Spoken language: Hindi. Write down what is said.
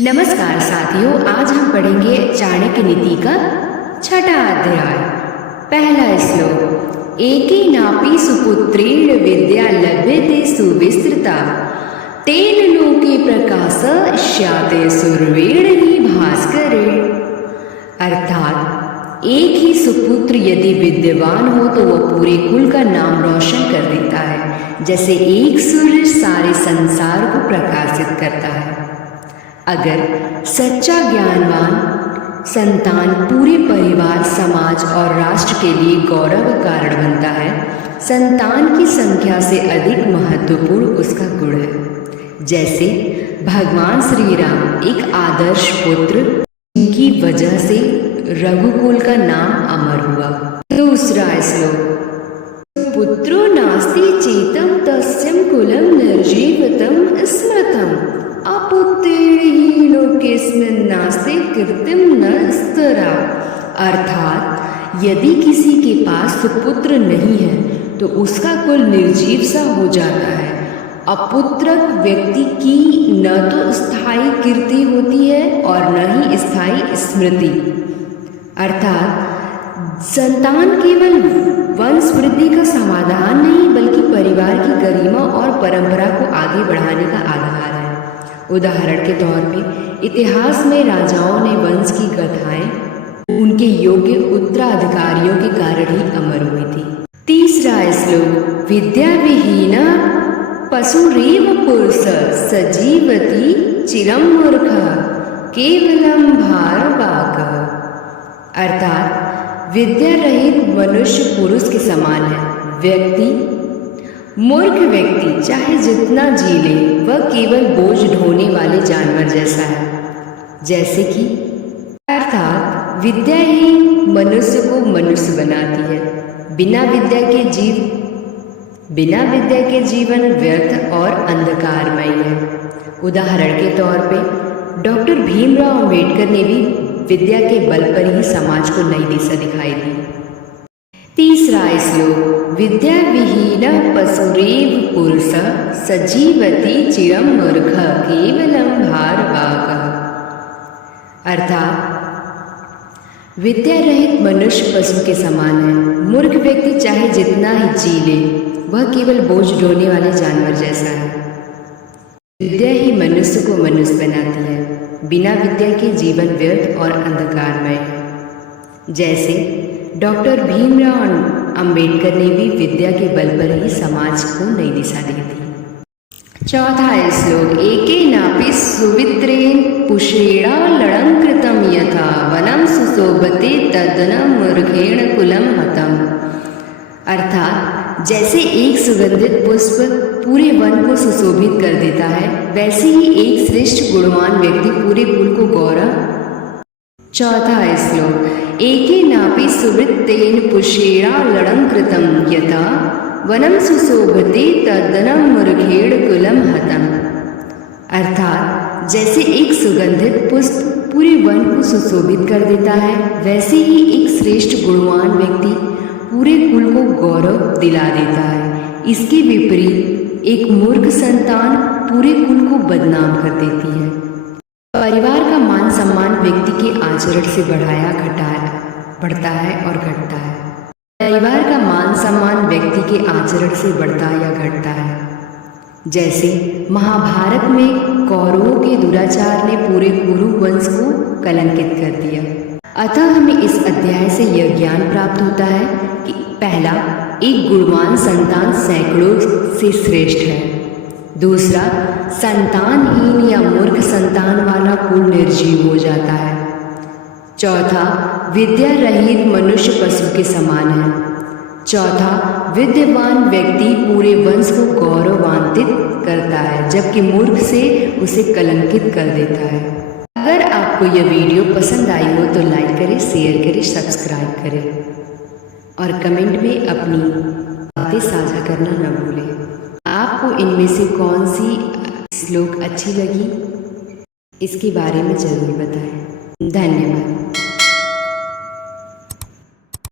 नमस्कार साथियों, आज हम पढ़ेंगे चाणक्य नीति का छठा अध्याय। पहला श्लोक। एके नापि सुपुत्रेण विद्या लभ्यते सुविस्तृता तेन लोके प्रकाश स्याते सुर्वेण ही भास्करे। अर्थात एक ही सुपुत्र यदि विद्यमान हो तो वह पूरे कुल का नाम रोशन कर देता है, जैसे एक सूर्य सारे संसार को प्रकाशित करता है। अगर सच्चा ज्ञानवान संतान पूरे परिवार, समाज और राष्ट्र के लिए गौरव का कारण बनता है, संतान की संख्या से अधिक महत्वपूर्ण उसका गुण है। जैसे भगवान श्री राम एक आदर्श पुत्र, जिनकी वजह से रघुकुल का नाम अमर हुआ। दूसरा श्लोक। पुत्रो नास्ति चेतम तस्यं कुलं निर्जीवितं स्मृतम् अपुत्रेण ही लोकेस्मिन् नास्ति कीर्तिं न स्तरा। अर्थात यदि किसी के पास सुपुत्र नहीं है तो उसका कुल निर्जीव सा हो जाता है। अपुत्रक व्यक्ति की न तो स्थायी कीर्ति होती है और न ही स्थायी स्मृति। अर्थात संतान केवल वंश वृद्धि का समाधान नहीं बल्कि परिवार की गरिमा और परंपरा को आगे बढ़ाने का आधार है। उदाहरण के तौर पे इतिहास में राजाओं ने वंश की गाथाएं उनके योग्य उत्तराधिकारियों के कारण ही अमर हुई थी। तीसरा श्लोक। विद्या विहीना पशुरेव पुरुष सजीवति चिरं मूर्ख केवलम भारवाक। अर्थात विद्या रहित मनुष्य पुरुष के समान है। मूर्ख व्यक्ति चाहे जितना जी ले वह केवल बोझ ढोने वाले जानवर जैसा है। जैसे कि अर्थात विद्या ही मनुष्य को मनुष्य बनाती है। बिना विद्या के जीवन व्यर्थ और अंधकारमय है। उदाहरण के तौर पे डॉक्टर भीमराव अंबेडकर ने भी विद्या के बल पर ही समाज को नई दिशा दिखाई दी। तीसरा श्लोक। विद्या विहीन पशुरेव पुरुष सजीवति चिरं मूर्ख केवलम भारवाक। अर्थात विद्या रहित मनुष्य पशु के समान है। मूर्ख व्यक्ति चाहे जितना ही जी ले वह केवल बोझ ढोने वाले जानवर जैसा है। विद्या ही मनुष्य को मनुष्य बनाती है। बिना विद्या के जीवन व्यर्थ और अंधकारमय है। जैसे डॉक्टर भीमराव अंबेडकर ने भी विद्या के बल पर ही समाज को नई दिशा दी थी। चौथा श्लोक। एके नापि सुवित्रेण पुष्रेणा लड़ंकृतं यथा वनं सुशोभते तदनं मूर्खेण कुलं हतम्। अर्थात जैसे एक सुगंधित पुष्प पूरे वन को सुशोभित कर देता है, वैसे ही एक श्रेष्ठ गुणवान व्यक्ति पूरे कुल को गौरव। चौथा श्लोक। एके नापि सुवृत्तेन पुष्रेणा लड़ंकृतं यथा वनं सुशोभते तदनं मूर्खेण कुलं हतम्। अर्थात जैसे एक सुगंधित पुष्प पूरे वन को सुशोभित कर देता है, वैसे ही एक श्रेष्ठ गुणवान व्यक्ति पूरे कुल को गौरव दिला देता है। इसके विपरीत एक मूर्ख संतान पूरे कुल को बदनाम कर देती है। परिवार का मान सम्मान व्यक्ति के आचरण से बढ़ता है और घटता है। परिवार का मान सम्मान व्यक्ति के आचरण से बढ़ता या घटता है। जैसे महाभारत में कौरवों के दुराचार ने पूरे कुरु वंश को कलंकित कर दिया। अतः हमें इस अध्याय से यह ज्ञान प्राप्त होता है कि पहला, एक गुणवान संतान सैकड़ों से श्रेष्ठ है। दूसरा, संतानहीन या मूर्ख संतान वाला कुल निर्जीव हो जाता है। चौथा, विद्या रहित मनुष्य पशु के समान है। चौथा, विद्यावान व्यक्ति पूरे वंश को गौरवान्वित करता है, जबकि मूर्ख से उसे कलंकित कर देता है। अगर आपको यह वीडियो पसंद आई हो तो लाइक करें, शेयर करें, सब्सक्राइब करें और कमेंट में अपनी बातें साझा करना न भूलें। आपको इनमें से कौन सी श्लोक अच्छी लगी इसके बारे में जरूर बताएं। धन्यवाद।